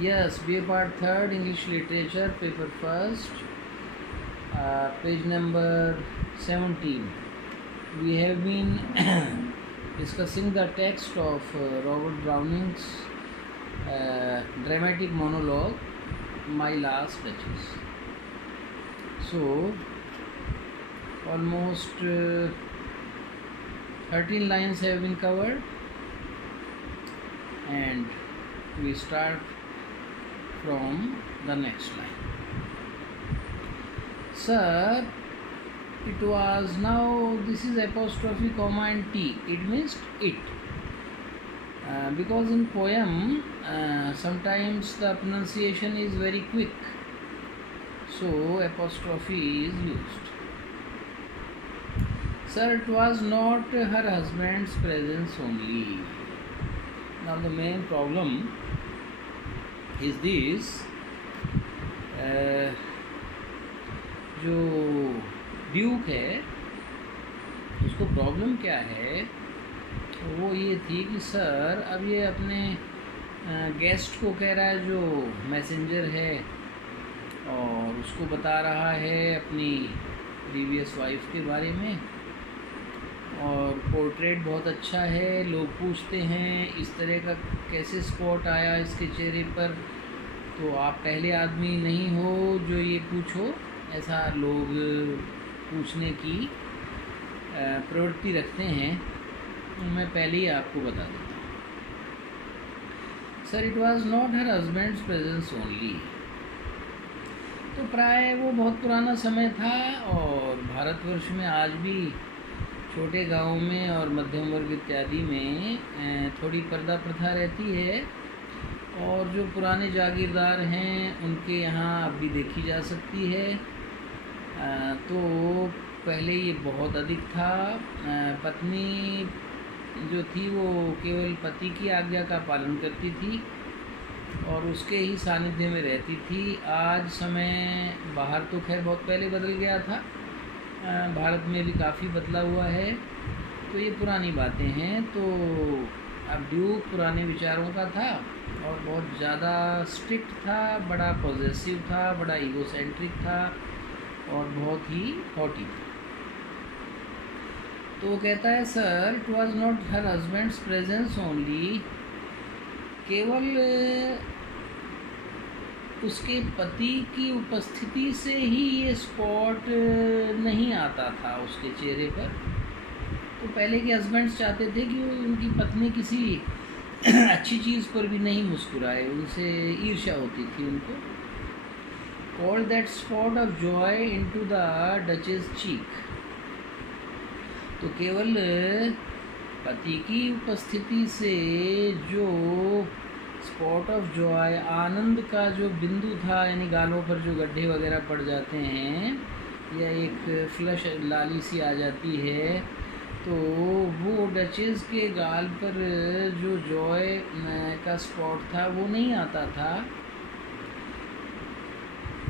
Yes, BA Part 3rd, English Literature, Paper 1st, page number 17. We have been discussing the text of Robert Browning's dramatic monologue, My Last Duchess. So, almost 13 lines have been covered, and we start from the next line. Sir, it was, now this is apostrophe comma and T, it means it. Because in poem sometimes the pronunciation is very quick, so apostrophe is used. Sir, it was not her husband's presence only. Now the main problem is this, जो Duke है उसको problem क्या है, वो ये थी कि sir अब ये अपने गेस्ट को कह रहा है जो मैसेंजर है, और उसको बता रहा है अपनी प्रीवियस वाइफ के बारे में, और पोर्ट्रेट बहुत अच्छा है, लोग पूछते हैं इस तरह का कैसे स्पॉट आया इसके चेहरे पर, तो आप पहले आदमी नहीं हो जो ये पूछो, ऐसा लोग पूछने की प्रवृत्ति रखते हैं। मैं पहले ही आपको बता देता हूँ। Sir, it was not her husband's presence only. तो प्राय वो बहुत पुराना समय था, और भारतवर्ष में आज भी छोटे गाँव में और मध्यम वर्ग इत्यादि में थोड़ी पर्दा प्रथा रहती है, और जो पुराने जागीरदार हैं उनके यहाँ अब भी देखी जा सकती है। तो पहले ये बहुत अधिक था। पत्नी जो थी वो केवल पति की आज्ञा का पालन करती थी और उसके ही सानिध्य में रहती थी। आज समय बाहर तो खैर बहुत पहले बदल गया था, भारत में भी काफ़ी बदला हुआ है, तो ये पुरानी बातें हैं। तो अब ड्यूक पुराने विचारों का था और बहुत ज़्यादा स्ट्रिक्ट था, बड़ा पॉजेसिव था, बड़ा ईगोसेंट्रिक था और बहुत ही हॉटी था। तो वो कहता है, sir, it was not her husband's presence only, केवल उसके पति की उपस्थिति से ही ये स्पॉट नहीं आता था उसके चेहरे पर। तो पहले के हस्बैंड्स चाहते थे कि उनकी पत्नी किसी अच्छी चीज़ पर भी नहीं मुस्कुराए, उनसे ईर्ष्या होती थी उनको। Call that spot of joy into the duchess cheek. तो केवल पति की उपस्थिति से जो स्पॉट ऑफ जॉय, आनंद का जो बिंदु था, यानी गालों पर जो गड्ढे वगैरह पड़ जाते हैं या एक फ्लश लाली सी आ जाती है, तो वो डचेस के गाल पर जो जॉय का स्पॉट था वो नहीं आता था।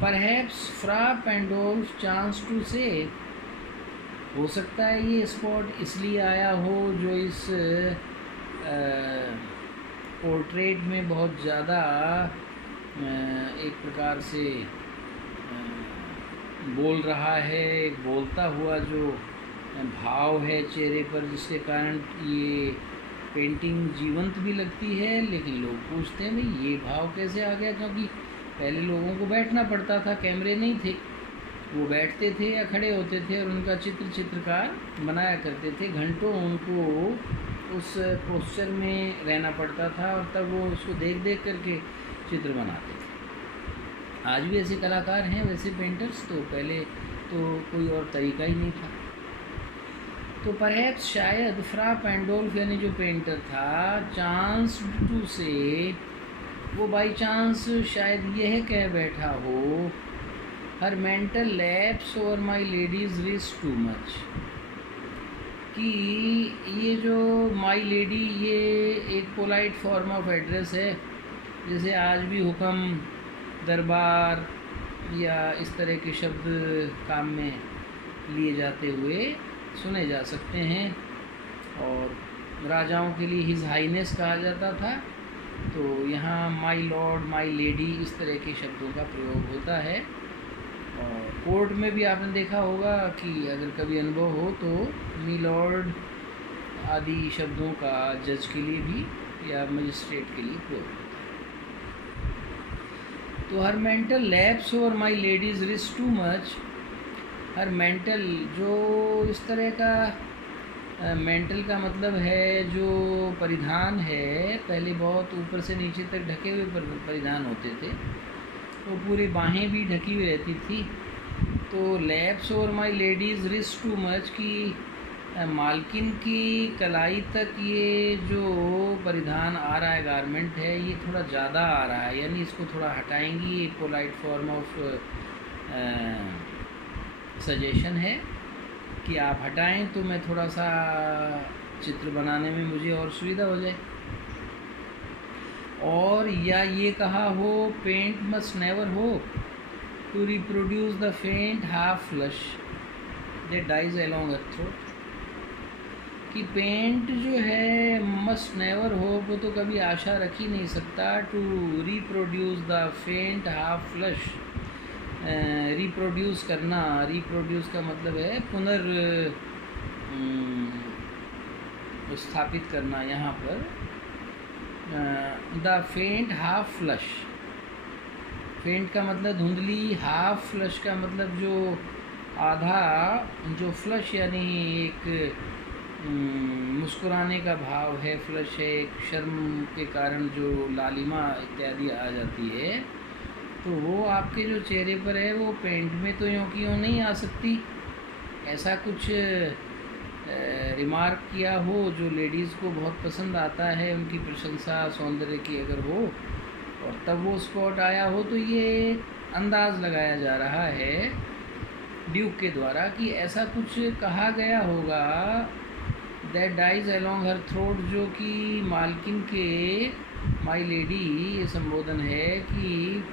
परहैप्स फ्रा पेंडोल्फ चांस टू से, हो सकता है ये स्पॉट इसलिए आया हो जो इस पोर्ट्रेट में बहुत ज़्यादा एक प्रकार से बोल रहा है, एक बोलता हुआ जो भाव है चेहरे पर, जिसके कारण ये पेंटिंग जीवंत भी लगती है। लेकिन लोग पूछते हैं भाई ये भाव कैसे आ गया, क्योंकि पहले लोगों को बैठना पड़ता था, कैमरे नहीं थे, वो बैठते थे या खड़े होते थे और उनका चित्रकार बनाया करते थे। घंटों उनको उस पोस्चर में रहना पड़ता था और तब वो उसको देख देख करके चित्र बनाते थे। आज भी ऐसे कलाकार हैं, वैसे पेंटर्स, तो पहले तो कोई और तरीका ही नहीं था। तो परहैप्स शायद फ्रा पेंडोल्फ यानी जो पेंटर था, चांस टू से, वो बाई चांस शायद यह कह बैठा हो, हर mental lapse over my ladies wish too much, कि ये जो माई लेडी ये एक पोलाइट फॉर्म ऑफ एड्रेस है, जैसे आज भी हुक्म, दरबार या इस तरह के शब्द काम में लिए जाते हुए सुने जा सकते हैं। और राजाओं के लिए हिज हाईनेस कहा जाता था, तो यहाँ माई लॉर्ड, माई लेडी इस तरह के शब्दों का प्रयोग होता है। और कोर्ट में भी आपने देखा होगा कि अगर कभी अनुभव हो तो मी लॉर्ड आदि शब्दों का जज के लिए भी या मजिस्ट्रेट के लिए प्रयोग होता है। तो हर मेंटल लैप्स और my ladies risk too much, her mental जो इस तरह का मेंटल का मतलब है जो परिधान है, पहले बहुत ऊपर से नीचे तक ढके हुए परिधान होते थे, तो पूरी बाहें भी ढकी हुई रहती थी। तो लैप्स और माई लेडीज़ रिस्क टू मच की मालकिन की कलाई तक ये जो परिधान आ रहा है, गारमेंट है, ये थोड़ा ज़्यादा आ रहा है, यानी इसको थोड़ा हटाएंगी। ये पोलाइट फॉर्म ऑफ सजेशन है कि आप हटाएं तो मैं थोड़ा सा चित्र बनाने में मुझे और सुविधा हो जाए। और या ये कहा हो paint must never hope to reproduce the faint half flush that dies along a throat, कि पेंट जो है मस्ट नेवर हो, वो तो कभी आशा रख ही नहीं सकता to reproduce the faint half flush. Reproduce करना, रिप्रोड्यूस का मतलब है स्थापित करना। यहाँ पर द फेंट हाफ फ्लश, फेंट का मतलब धुंधली, हाफ फ्लश का मतलब जो आधा, जो फ्लश यानी एक मुस्कुराने का भाव है, फ्लश है एक शर्म के कारण जो लालिमा इत्यादि आ जाती है, तो वो आपके जो चेहरे पर है वो पेंट में तो यूँ की यूँ नहीं आ सकती। ऐसा कुछ रिमार्क किया हो जो लेडीज़ को बहुत पसंद आता है, उनकी प्रशंसा सौंदर्य की अगर हो और तब वो स्पॉट आया हो, तो ये अंदाज़ लगाया जा रहा है ड्यूक के द्वारा कि ऐसा कुछ कहा गया होगा that dies along her throat, जो कि मालकिन के माई लेडी ये संबोधन है कि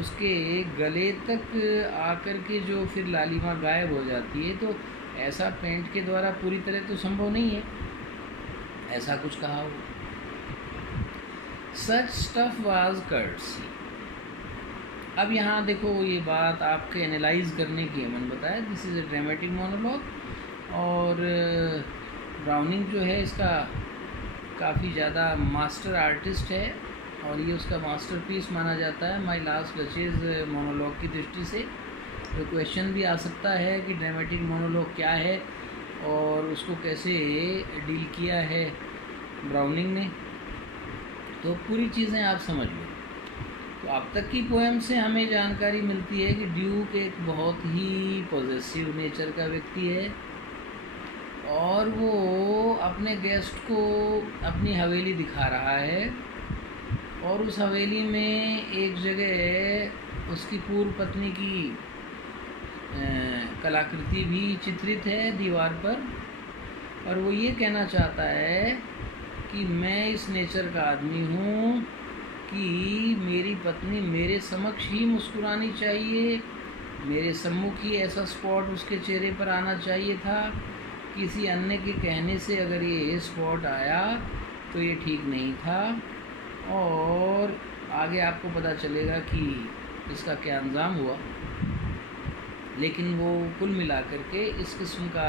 उसके गले तक आकर के जो फिर लालिमा गायब हो जाती है। तो ऐसा पेंट के द्वारा पूरी तरह तो संभव नहीं है, ऐसा कुछ कहा हो। Such stuff was courtesy. अब यहाँ देखो ये बात आपके एनालाइज करने की है, मैंने बताया this is a dramatic monologue. और ब्राउनिंग जो है इसका काफ़ी ज़्यादा मास्टर आर्टिस्ट है और ये उसका मास्टरपीस माना जाता है माई लास्ट डचेज़ मोनोलॉग की दृष्टि से। तो क्वेश्चन भी आ सकता है कि ड्रामेटिक मोनोलॉग क्या है और उसको कैसे डील किया है ब्राउनिंग ने, तो पूरी चीज़ें आप समझ लो। तो अब तक की पोएम से हमें जानकारी मिलती है कि ड्यूक एक बहुत ही पॉजिटिव नेचर का व्यक्ति है और वो अपने गेस्ट को अपनी हवेली दिखा रहा है और उस हवेली में एक जगह उसकी पूर्व पत्नी की कलाकृति भी चित्रित है दीवार पर, और वो ये कहना चाहता है कि मैं इस नेचर का आदमी हूँ कि मेरी पत्नी मेरे समक्ष ही मुस्कुरानी चाहिए, मेरे सम्मुख ही ऐसा स्पॉट उसके चेहरे पर आना चाहिए था। किसी अन्य के कहने से अगर ये स्पॉट आया तो ये ठीक नहीं था, और आगे आपको पता चलेगा कि इसका क्या अंजाम हुआ। लेकिन वो कुल मिलाकर के इस किस्म का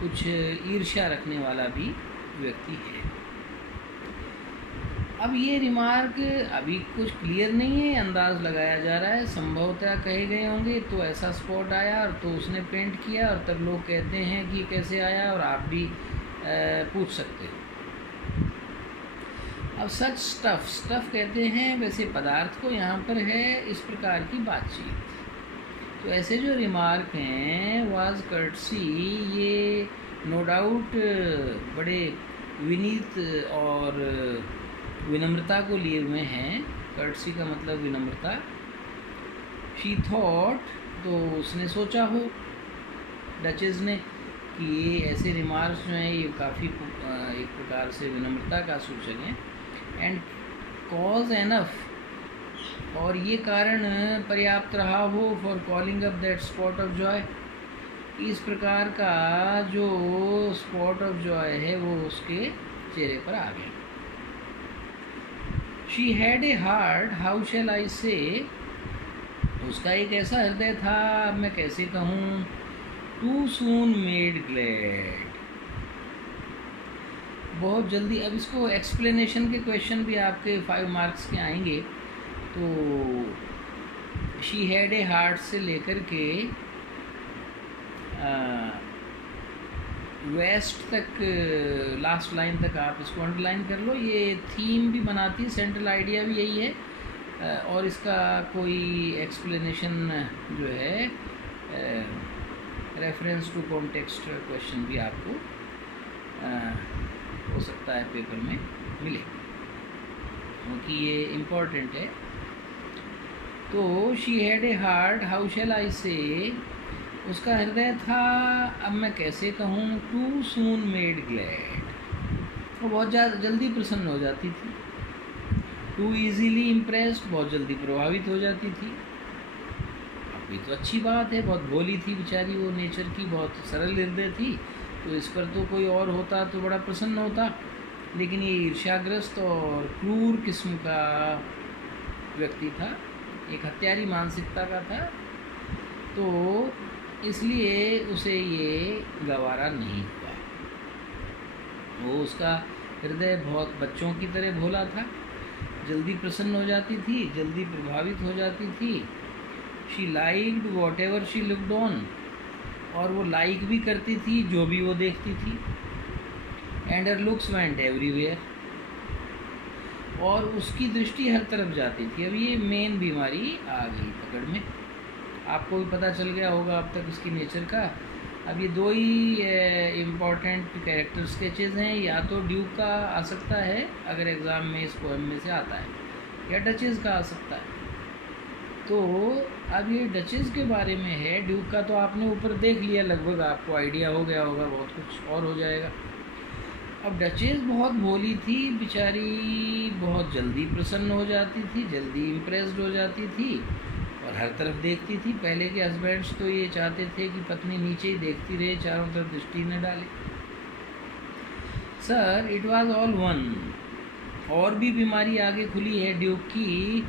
कुछ ईर्ष्या रखने वाला भी व्यक्ति है। अब ये रिमार्क अभी कुछ क्लियर नहीं है, अंदाज़ लगाया जा रहा है, संभवतः कहे गए होंगे तो ऐसा स्पॉट आया और तो उसने पेंट किया और तब लोग कहते हैं कि कैसे आया, और आप भी पूछ सकते हो। अब सच स्टफ़ कहते हैं वैसे पदार्थ को, यहाँ पर है इस प्रकार की बातचीत। तो ऐसे जो रिमार्क हैं वाज कर्टसी, ये नो डाउट बड़े विनीत और विनम्रता को लिए हुए हैं। कर्टसी का मतलब विनम्रता। शी थॉट, तो उसने सोचा हो डचेस ने कि ये ऐसे रिमार्क्स जो हैं ये काफ़ी एक प्रकार से विनम्रता का सूचक हैं। एंड कॉज एनफ, और ये कारण पर्याप्त रहा हो for calling up that spot of Joy, इस प्रकार का जो स्पॉट ऑफ जॉय है वो उसके चेहरे पर आ गया। She had a heart, how shall I say, उसका एक ऐसा हृदय था, अब मैं कैसे कहूँ, टू सून मेड ग्लैड, बहुत जल्दी। अब इसको एक्सप्लेनेशन के क्वेश्चन भी आपके 5 मार्क्स के आएंगे। तो शी हैड ए हार्ट से लेकर के वेस्ट तक, लास्ट लाइन तक आप इसको अंडरलाइन कर लो। ये थीम भी बनाती है, सेंट्रल आइडिया भी यही है। और इसका कोई एक्सप्लेनेशन जो है, रेफरेंस टू कॉन्टेक्स्ट क्वेश्चन भी आपको हो सकता है पेपर में मिले, क्योंकि ये इम्पोर्टेंट है। तो she had a heart, how shall I say, उसका हृदय था, अब मैं कैसे कहूँ, टू सून मेड ग्लैड, वो बहुत जल्दी प्रसन्न हो जाती थी। टू ईजीली इम्प्रेस्ड, बहुत जल्दी प्रभावित हो जाती थी। अब ये तो अच्छी बात है, बहुत भोली थी बेचारी, वो नेचर की बहुत सरल हृदय थी, तो इस पर तो कोई और होता तो बड़ा प्रसन्न होता, लेकिन ये ईर्ष्याग्रस्त और क्रूर किस्म का व्यक्ति था, एक हत्यारी मानसिकता का था, तो इसलिए उसे ये गवारा नहीं हुआ। वो उसका हृदय बहुत बच्चों की तरह भोला था, जल्दी प्रसन्न हो जाती थी, जल्दी प्रभावित हो जाती थी। She liked what ever she looked on, और वो लाइक भी करती थी जो भी वो देखती थी। And her looks went everywhere, और उसकी दृष्टि हर तरफ जाती थी। अब ये मेन बीमारी आ गई पकड़ में, आपको भी पता चल गया होगा अब तक इसकी नेचर का। अब ये दो ही इम्पॉर्टेंट कैरेक्टर स्केचेस हैं, या तो ड्यूक का आ सकता है अगर एग्ज़ाम में इस पोएम में से आता है, या डचेस का आ सकता है। तो अब ये डचेस के बारे में है, ड्यूक का तो आपने ऊपर देख लिया, लगभग आपको आइडिया हो गया होगा, बहुत कुछ और हो जाएगा। अब डचेस बहुत भोली थी बेचारी, बहुत जल्दी प्रसन्न हो जाती थी, जल्दी इम्प्रेस्ड हो जाती थी, और हर तरफ देखती थी। पहले के हस्बैंड्स तो ये चाहते थे कि पत्नी नीचे ही देखती रहे, चारों तरफ दृष्टि न डाले। Sir it was all one, और भी बीमारी आगे खुली है ड्यूक की,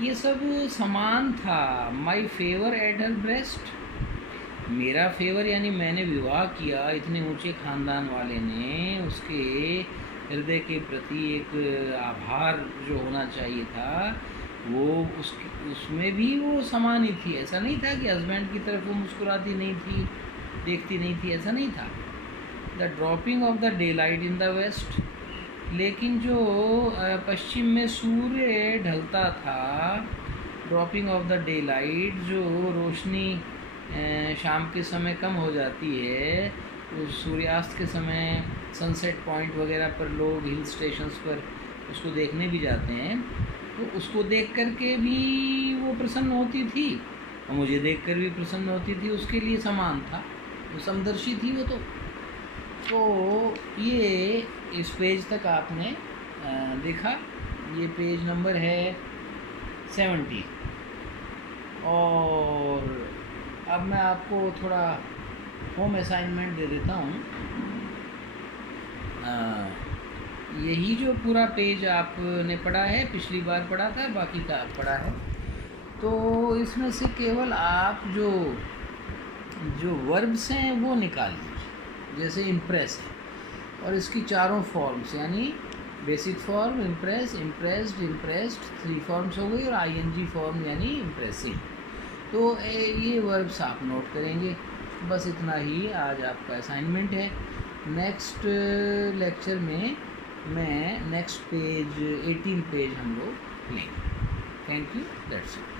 ये सब समान था। My favour at her breast, मेरा फेवर यानी मैंने विवाह किया इतने ऊंचे खानदान वाले ने, उसके हृदय के प्रति एक आभार जो होना चाहिए था वो उसमें भी वो समान ही थी। ऐसा नहीं था कि हस्बैंड की तरफ वो मुस्कुराती नहीं थी, देखती नहीं थी, ऐसा नहीं था। The dropping of the daylight in the west, लेकिन जो पश्चिम में सूर्य ढलता था, dropping of the daylight, जो रोशनी शाम के समय कम हो जाती है, तो सूर्यास्त के समय सनसेट पॉइंट वगैरह पर लोग हिल स्टेशंस पर उसको देखने भी जाते हैं, तो उसको देख कर के भी वो प्रसन्न होती थी, और मुझे देख कर भी प्रसन्न होती थी, उसके लिए समान था, वो समदर्शी थी वो तो ये इस पेज तक आपने देखा, ये पेज नंबर है 70। और अब मैं आपको थोड़ा होम असाइनमेंट दे देता हूँ। यही जो पूरा पेज आपने पढ़ा है, पिछली बार पढ़ा था, बाकी का पढ़ा है, तो इसमें से केवल आप जो वर्ब्स हैं वो निकाल लीजिए। जैसे इम्प्रेस है, और इसकी चारों फॉर्म्स, यानी basic form impress, impressed, impressed, 3 forms हो गई, और आईएनजी फॉर्म यानी इम्प्रेसिव। तो ये वर्ब्स आप नोट करेंगे। बस इतना ही आज आपका असाइनमेंट है। नेक्स्ट लेक्चर में मैं नेक्स्ट पेज 18 पेज हम लोग लेंगे। Thank you, that's it.